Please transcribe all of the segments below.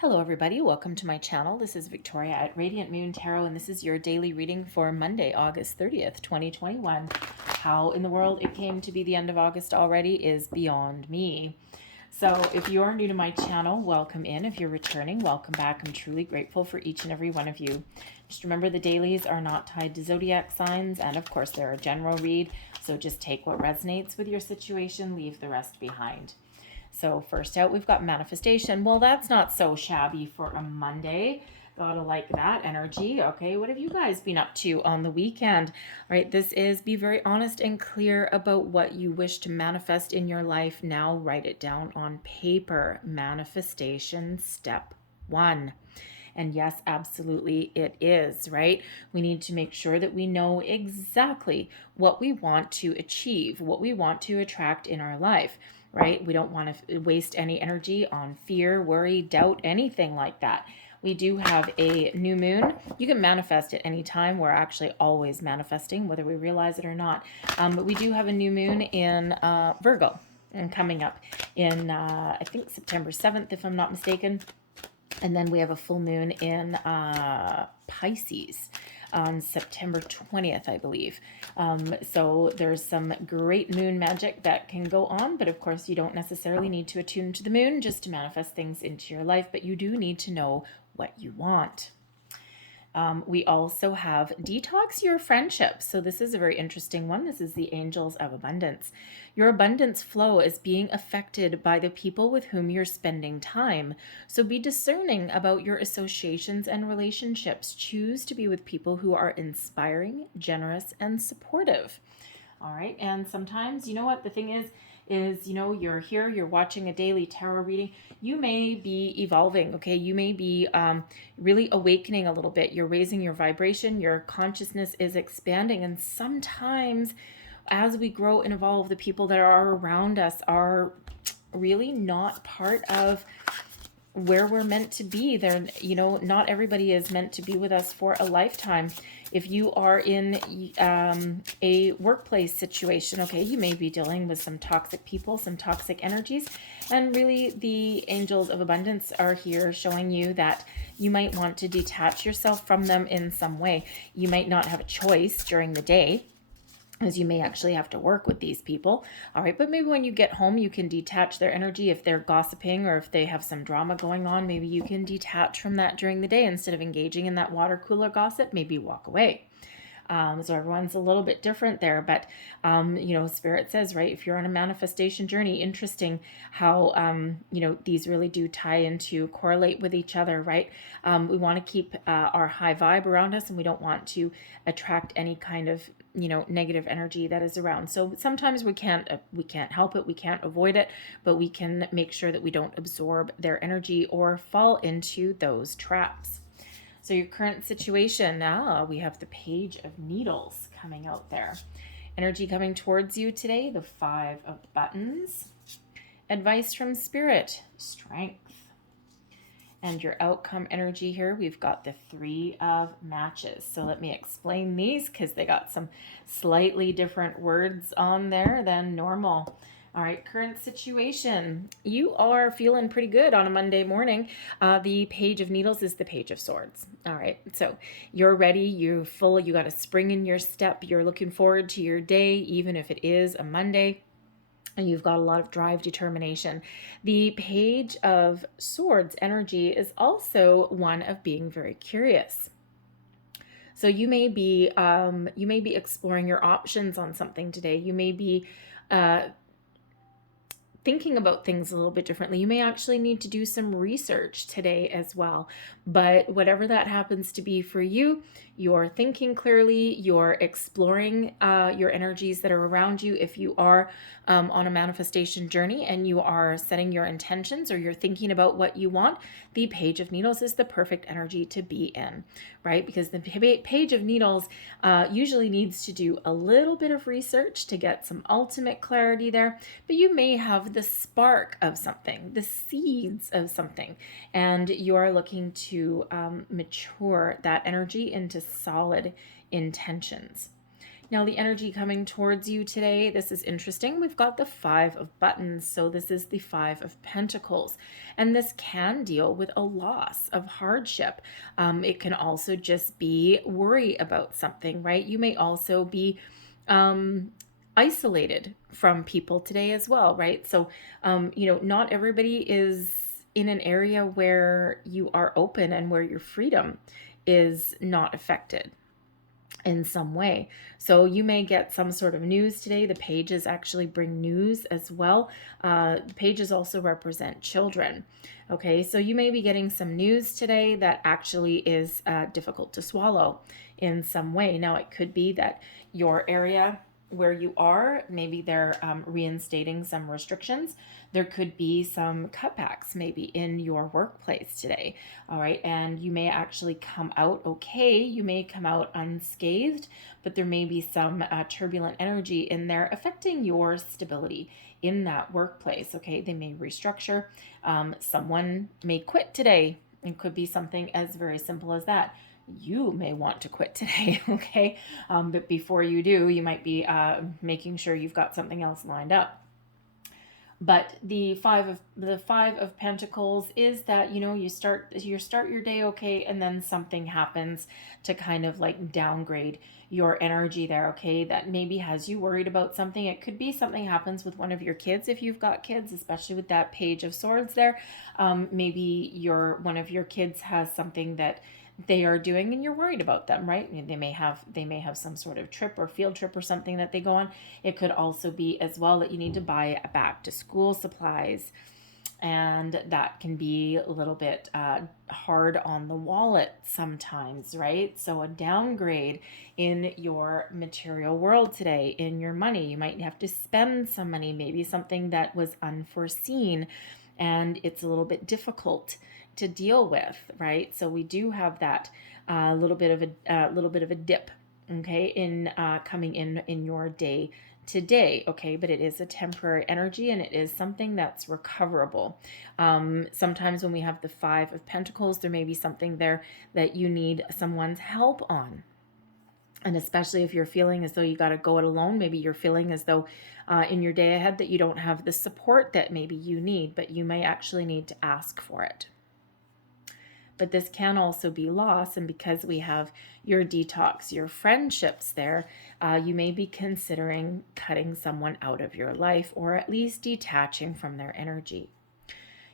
Hello everybody, welcome to my channel. This is Victoria at Radiant Moon Tarot, and this is your daily reading for Monday, August 30th, 2021. How in the world it came to be the end of August already is beyond me. So if you are new to my channel, welcome in. If you're returning, welcome back. I'm truly grateful for each and every one of you. Just remember the dailies are not tied to zodiac signs, and of course they're a general read, so just take what resonates with your situation, leave the rest behind. So first out, we've got manifestation. Well, that's not so shabby for a Monday. Gotta like that energy. Okay, what have you guys been up to on the weekend? All right, this is be very honest and clear about what you wish to manifest in your life. Now write it down on paper. Manifestation step 1. And yes, absolutely it is, right? We need to make sure that we know exactly what we want to achieve, what we want to attract in our life, right? We don't want to waste any energy on fear, worry, doubt, anything like that. We do have a new moon. You can manifest at any time. We're actually always manifesting, whether we realize it or not. But we do have a new moon in Virgo and coming up in, I think, September 7th, if I'm not mistaken. And then we have a full moon in Pisces on September 20th, I believe. So there's some great moon magic that can go on, but of course you don't necessarily need to attune to the moon just to manifest things into your life, but you do need to know what you want. We also have detox your friendships. So this is a very interesting one. This is the angels of abundance. Your abundance flow is being affected by the people with whom you're spending time. So be discerning about your associations and relationships. Choose to be with people who are inspiring, generous, and supportive. All right. And sometimes, you know what the thing is, you're here, you're watching a daily tarot reading. You may be evolving, okay? You may be really awakening a little bit. You're raising your vibration, your consciousness is expanding. And sometimes as we grow and evolve, the people that are around us are really not part of where we're meant to be. They're, not everybody is meant to be with us for a lifetime. If you are in a workplace situation, okay, you may be dealing with some toxic people, some toxic energies, and really the angels of abundance are here showing you that you might want to detach yourself from them in some way. You might not have a choice during the day, as you may actually have to work with these people. All right, but maybe when you get home, you can detach their energy. If they're gossiping or if they have some drama going on, maybe you can detach from that during the day. Instead of engaging in that water cooler gossip, maybe walk away. So everyone's a little bit different there, but Spirit says, right, if you're on a manifestation journey, interesting how these really do tie into, correlate with each other, right? We want to keep our high vibe around us, and we don't want to attract any kind of negative energy that is around. So sometimes we can't help it, we can't avoid it, but we can make sure that we don't absorb their energy or fall into those traps. So your current situation, now we have the Page of Needles coming out there. Energy coming towards you today, the 5 of Buttons. Advice from Spirit, strength. And your outcome energy here, we've got the 3 of Matches. So let me explain these because they got some slightly different words on there than normal. All right, current situation. You are feeling pretty good on a Monday morning. The Page of Needles is the Page of Swords. All right, so you're ready, you're full, you got a spring in your step, you're looking forward to your day, even if it is a Monday. And you've got a lot of drive, determination. The Page of Swords energy is also one of being very curious. So you may be exploring your options on something today. You may be thinking about things a little bit differently. You may actually need to do some research today as well. But whatever that happens to be for you, you're thinking clearly, you're exploring your energies that are around you. If you are on a manifestation journey and you are setting your intentions or you're thinking about what you want, the Page of Needles is the perfect energy to be in, right? Because the Page of Needles usually needs to do a little bit of research to get some ultimate clarity there, but you may have the spark of something, the seeds of something, and you are looking to mature that energy into solid intentions. Now, the energy coming towards you today, this is interesting. We've got the Five of Buttons. So this is the Five of Pentacles. And this can deal with a loss of hardship. It can also just be worry about something, right? You may also be isolated from people today as well, right? So, not everybody is in an area where you are open and where your freedom is not affected in some way. So you may get some sort of news today. The pages actually bring news as well. The pages also represent children. Okay, so you may be getting some news today that actually is difficult to swallow in some way. Now, it could be that your area where you are, maybe they're reinstating some restrictions. There could be some cutbacks maybe in your workplace today. All right, and you may actually come out okay. You may come out unscathed, but there may be some turbulent energy in there affecting your stability in that workplace. Okay, they may restructure. Someone may quit today. It could be something as very simple as that. You may want to quit today, okay? But before you do, you might be making sure you've got something else lined up. But the five of Pentacles is that, you start your day okay, and then something happens to kind of like downgrade your energy there, okay? That maybe has you worried about something. It could be something happens with one of your kids if you've got kids, especially with that Page of Swords there. Maybe one of your kids has something that they are doing and you're worried about them, right? They may have some sort of trip or field trip or something that they go on. It could also be as well that you need to buy back to school supplies, and that can be a little bit hard on the wallet sometimes, right? So a downgrade in your material world today, in your money. You might have to spend some money, maybe something that was unforeseen, and it's a little bit difficult to deal with, right? So we do have that little bit of a dip, okay, in coming in your day today, okay? But it is a temporary energy, and it is something that's recoverable. Sometimes when we have the Five of Pentacles, there may be something there that you need someone's help on. And especially if you're feeling as though you got to go it alone, maybe you're feeling as though in your day ahead that you don't have the support that maybe you need, but you may actually need to ask for it. But this can also be loss. And because we have your detox, your friendships there, you may be considering cutting someone out of your life, or at least detaching from their energy.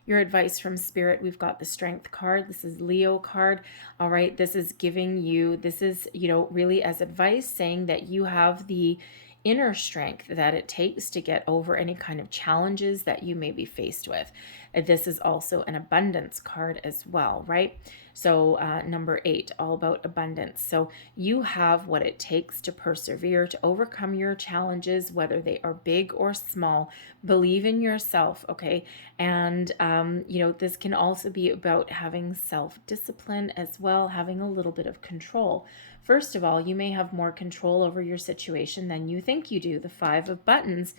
Your advice from Spirit, we've got the Strength card. This is Leo card. All right, this is giving you, this is, really as advice, saying that you have the inner strength that it takes to get over any kind of challenges that you may be faced with. This is also an abundance card as well, right? So number 8, all about abundance. So you have what it takes to persevere, to overcome your challenges, whether they are big or small. Believe in yourself, okay? And, this can also be about having self-discipline as well, having a little bit of control. First of all, you may have more control over your situation than you think you do. The Five of Buttons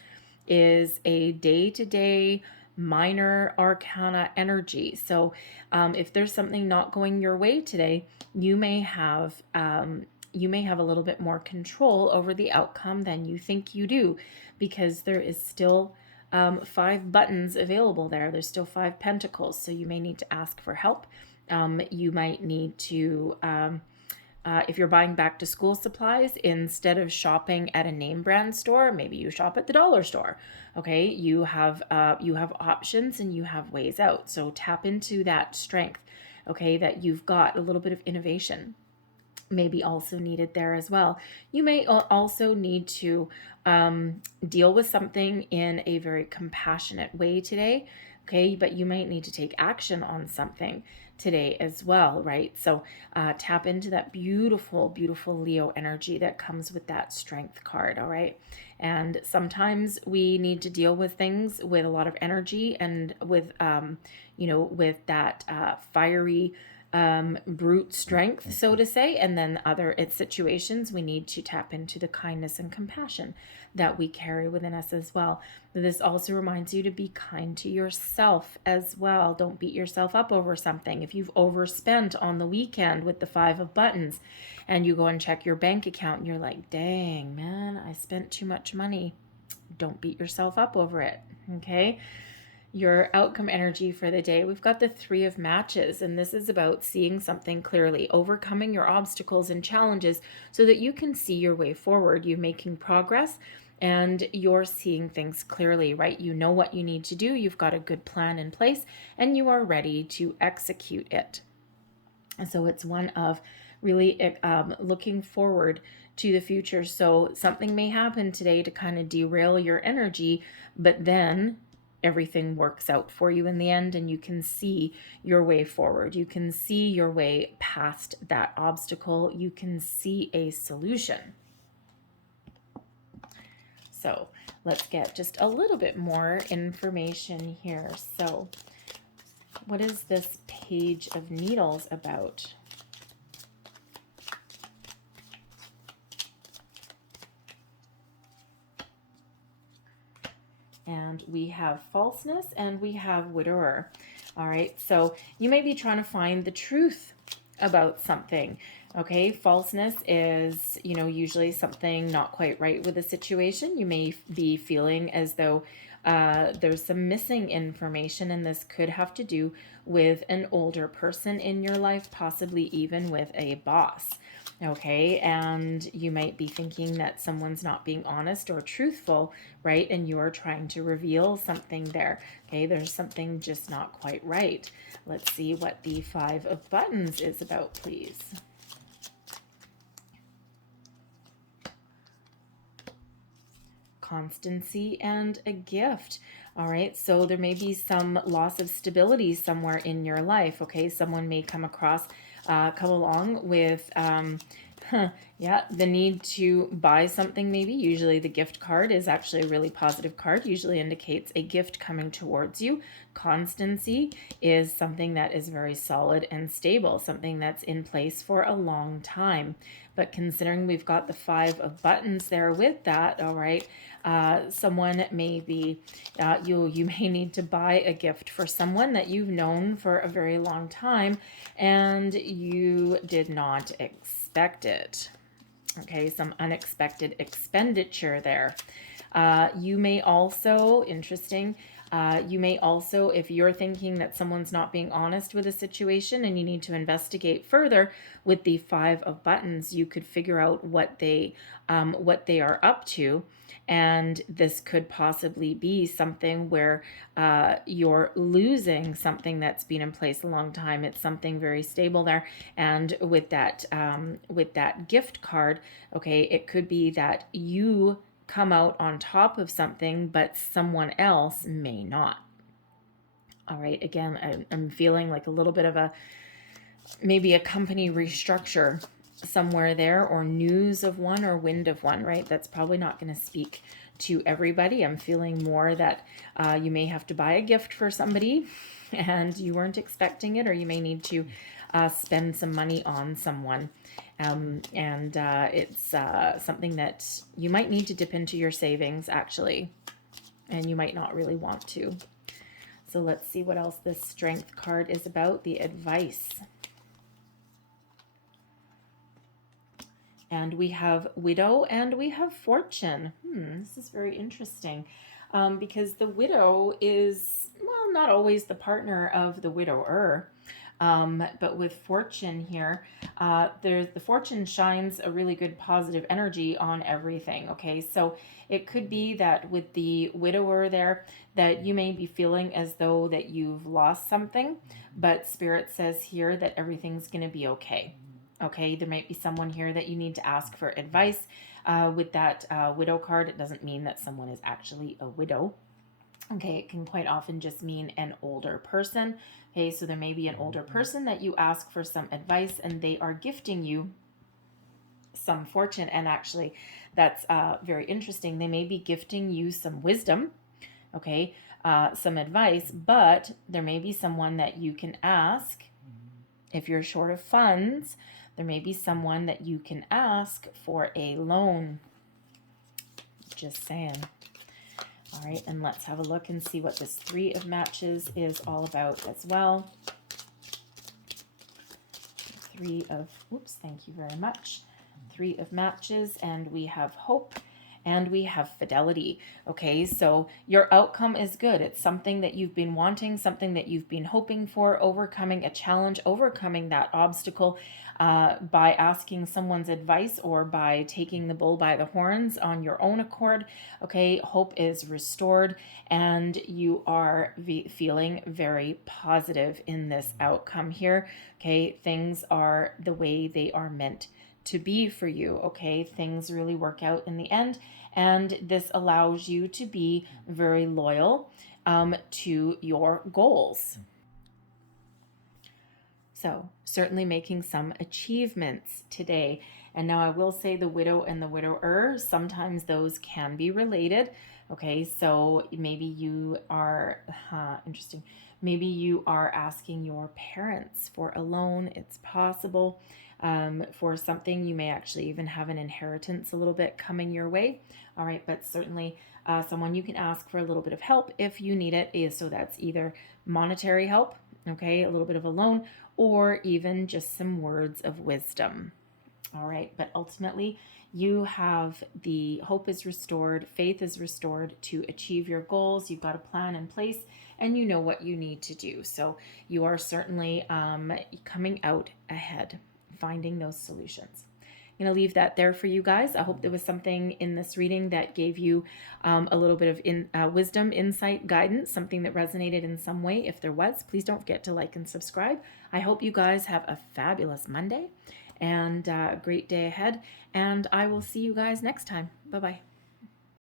is a day-to-day minor arcana energy. So if there's something not going your way today, you may have a little bit more control over the outcome than you think you do, because there is still 5 buttons available there. There's still 5 pentacles, so you may need to ask for help. You might need to if you're buying back to school supplies, instead of shopping at a name brand store, maybe you shop at the dollar store. Okay, you have options and you have ways out. So tap into that strength, okay, that you've got. A little bit of innovation may be also needed there as well. You may also need to deal with something in a very compassionate way today, okay, but you might need to take action on something today as well, right? So tap into that beautiful, beautiful Leo energy that comes with that Strength card, all right? And sometimes we need to deal with things with a lot of energy and with, with that fiery brute strength, so to say, and then other situations we need to tap into the kindness and compassion that we carry within us as well. This also reminds you to be kind to yourself as well. Don't beat yourself up over something. If you've overspent on the weekend with the 5 of Buttons and you go and check your bank account and you're like, dang, man, I spent too much money. Don't beat yourself up over it, okay? Your outcome energy for the day, we've got the 3 of Matches, and this is about seeing something clearly, overcoming your obstacles and challenges so that you can see your way forward. You're making progress and you're seeing things clearly, right? You know what you need to do. You've got a good plan in place and you are ready to execute it. And so it's one of really looking forward to the future. So something may happen today to kind of derail your energy, but then everything works out for you in the end and you can see your way forward. You can see your way past that obstacle. You can see a solution. So let's get just a little bit more information here. So what is this Page of Needles about? And we have falseness and we have widower. All right, so you may be trying to find the truth about something. Okay, falseness is, usually something not quite right with a situation. You may be feeling as though there's some missing information, and this could have to do with an older person in your life, possibly even with a boss. Okay, and you might be thinking that someone's not being honest or truthful, right? And you're trying to reveal something there. Okay, there's something just not quite right. Let's see what the 5 of Buttons is about, please. Constancy and a gift. All right, so there may be some loss of stability somewhere in your life. Okay, someone may come along with the need to buy something maybe. Usually the gift card is actually a really positive card, usually indicates a gift coming towards you. Constancy is something that is very solid and stable, something that's in place for a long time. But considering we've got the 5 of Buttons there with that, all right, someone may be, you may need to buy a gift for someone that you've known for a very long time and you did not expect it. Okay, some unexpected expenditure there. You may also, if you're thinking that someone's not being honest with a situation and you need to investigate further with the 5 of Buttons, you could figure out what they are up to. And this could possibly be something where you're losing something that's been in place a long time. It's something very stable there. And with that gift card, okay, it could be that you come out on top of something, but someone else may not. All right, again, I'm feeling like a little bit of maybe a company restructure somewhere there, or news of one or wind of one, right? That's probably not going to speak to everybody. I'm feeling more that you may have to buy a gift for somebody and you weren't expecting it, or you may need to spend some money on someone. It's something that you might need to dip into your savings, actually, and you might not really want to. So let's see what else this Strength card is about, the advice. And we have Widow and we have Fortune. This is very interesting because the widow is, well, not always the partner of the widower. But with Fortune here, the Fortune shines a really good positive energy on everything. Okay, so it could be that with the widower there, that you may be feeling as though that you've lost something, but Spirit says here that everything's going to be okay. Okay, there might be someone here that you need to ask for advice. With that widow card, it doesn't mean that someone is actually a widow. Okay, it can quite often just mean an older person. Okay, so there may be an older person that you ask for some advice and they are gifting you some fortune. And actually, that's very interesting. They may be gifting you some wisdom, okay, some advice, but there may be someone that you can ask If you're short of funds, there may be someone that you can ask for a loan. Just saying. All right, and let's have a look and see what this Three of Matches is all about as well. Thank you very much. Three of Matches, and we have hope and we have fidelity. Okay, so your outcome is good. It's something that you've been wanting, something that you've been hoping for, overcoming a challenge, overcoming that obstacle by asking someone's advice or by taking the bull by the horns on your own accord. Okay, hope is restored and you are feeling very positive in this outcome here. Okay, things are the way they are meant to be for you. Okay, things really work out in the end, and this allows you to be very loyal to your goals. So certainly making some achievements today. And now I will say the widow and the widower, sometimes those can be related. Okay, so maybe you are, interesting. Maybe you are asking your parents for a loan. It's possible. For something, you may actually even have an inheritance a little bit coming your way. All right, but certainly someone you can ask for a little bit of help if you need it. So that's either monetary help, okay, a little bit of a loan, or even just some words of wisdom. All right, but ultimately you have the hope is restored, faith is restored to achieve your goals. You've got a plan in place and you know what you need to do. So you are certainly coming out ahead, finding those solutions. I'm going to leave that there for you guys. I hope there was something in this reading that gave you a little bit of wisdom, insight, guidance, something that resonated in some way. If there was, please don't forget to like and subscribe. I hope you guys have a fabulous Monday and a great day ahead. And I will see you guys next time. Bye-bye.